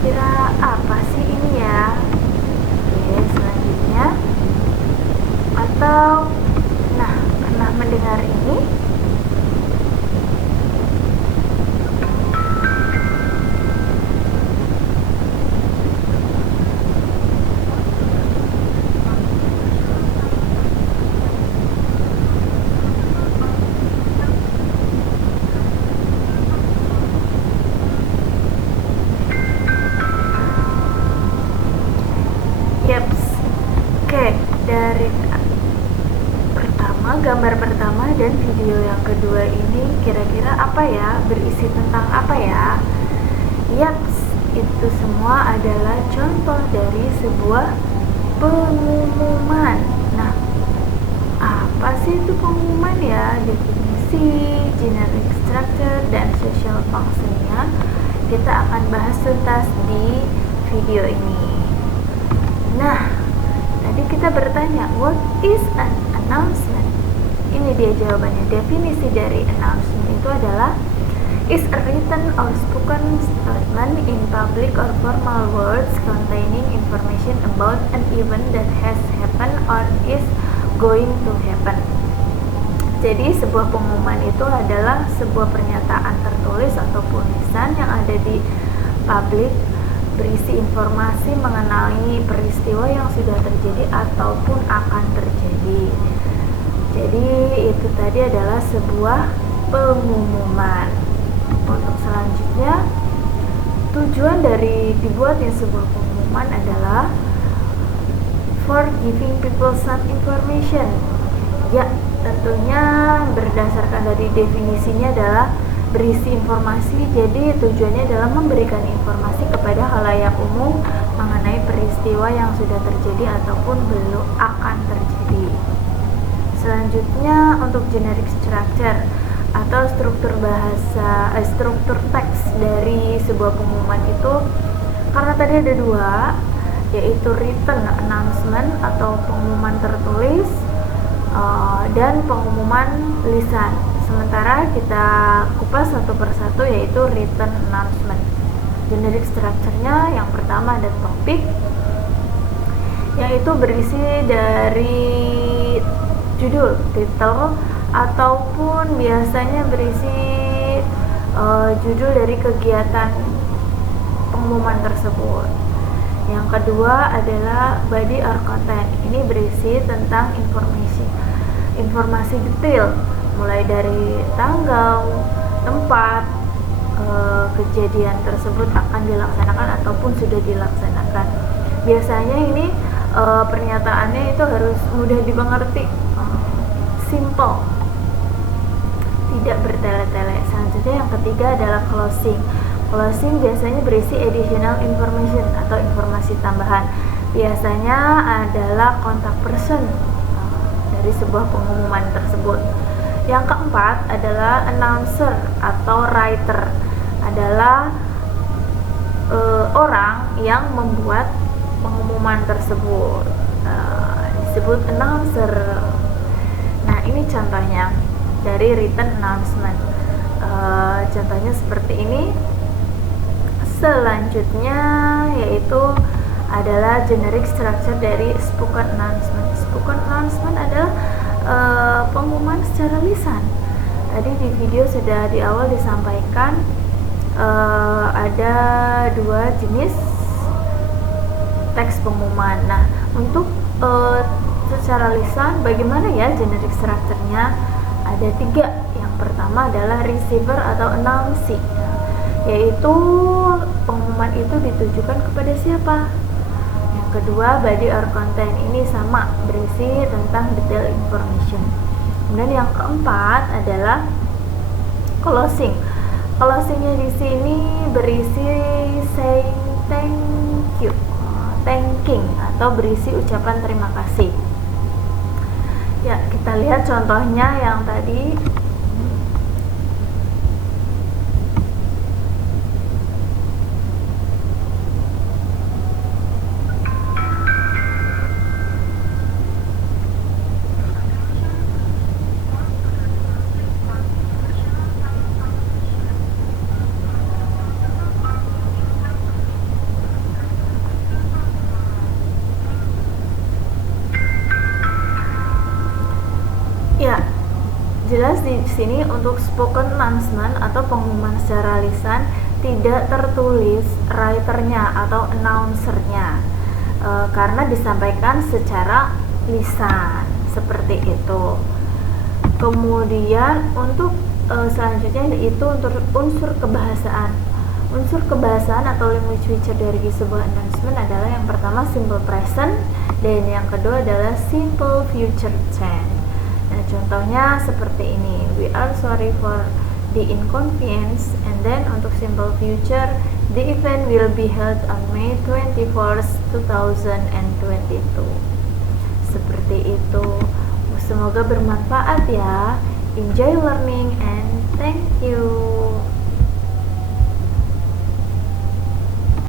kira-kira apa sih ini ya? Oke, selanjutnya, atau nah, pernah mendengar ini? Yaps. Oke, dari gambar pertama dan video yang kedua ini kira-kira apa ya? Berisi tentang apa ya? Yaps, itu semua adalah contoh dari sebuah pengumuman. Nah, apa sih itu pengumuman ya? Definisi, generic structure, dan social function-nya kita akan bahas tuntas di video ini. Nah, tadi kita bertanya, what is an announcement? Ini dia jawabannya. Definisi dari announcement itu adalah is a written or spoken statement in public or formal words containing information about an event that has happened or is going to happen. Jadi sebuah pengumuman itu adalah sebuah pernyataan tertulis ataupun lisan yang ada di publik, berisi informasi mengenai peristiwa yang sudah terjadi ataupun akan terjadi. Jadi itu tadi adalah sebuah pengumuman. Untuk selanjutnya, tujuan dari dibuatnya sebuah pengumuman adalah for giving people some information. Ya, tentunya berdasarkan dari definisinya adalah berisi informasi, jadi tujuannya adalah memberikan informasi kepada khalayak umum mengenai peristiwa yang sudah terjadi ataupun belum akan terjadi. Selanjutnya, untuk generic structure atau struktur bahasa, struktur teks dari sebuah pengumuman itu, karena tadi ada dua, yaitu written announcement atau pengumuman tertulis dan pengumuman lisan. Sementara kita kupas satu persatu, yaitu written announcement. Generic structure-nya yang pertama ada topik, yaitu berisi dari judul, title, ataupun biasanya berisi judul dari kegiatan pengumuman tersebut. Yang kedua adalah body or content. Ini berisi tentang informasi detail, mulai dari tanggal, tempat kejadian tersebut akan dilaksanakan ataupun sudah dilaksanakan. Biasanya ini pernyataannya itu harus mudah dimengerti, simple, tidak bertele-tele. Selanjutnya yang ketiga adalah closing. Closing biasanya berisi additional information atau informasi tambahan. Biasanya adalah contact person dari sebuah pengumuman tersebut. Yang keempat adalah announcer atau writer, adalah orang yang membuat pengumuman tersebut, disebut announcer. Nah, ini contohnya dari written announcement. Contohnya seperti ini. Selanjutnya yaitu adalah generic structure dari spoken announcement. Spoken announcement adalah pengumuman secara lisan. Tadi di video sudah di awal disampaikan ada dua jenis teks pengumuman. Nah, untuk secara lisan bagaimana ya generic structure-nya? Ada tiga. Yang pertama adalah receiver atau announcee, yaitu pengumuman itu ditujukan kepada siapa. Yang kedua, body or content, ini sama, berisi tentang detail information. Kemudian yang keempat adalah closing. Closingnya di sini berisi saying thank you, thanking, atau berisi ucapan terima kasih. Ya, kita lihat contohnya yang tadi. jelas di sini untuk spoken announcement atau pengumuman secara lisan tidak tertulis writernya atau announcernya, karena disampaikan secara lisan seperti itu. Kemudian untuk selanjutnya yaitu untuk unsur kebahasaan. Unsur kebahasaan atau language feature dari sebuah announcement adalah yang pertama simple present dan yang kedua adalah simple future tense. Nah, contohnya seperti ini. We are sorry for the inconvenience. And then untuk simple future, the event will be held on May 24th, 2022. Seperti itu. Semoga bermanfaat ya. Enjoy learning and thank you.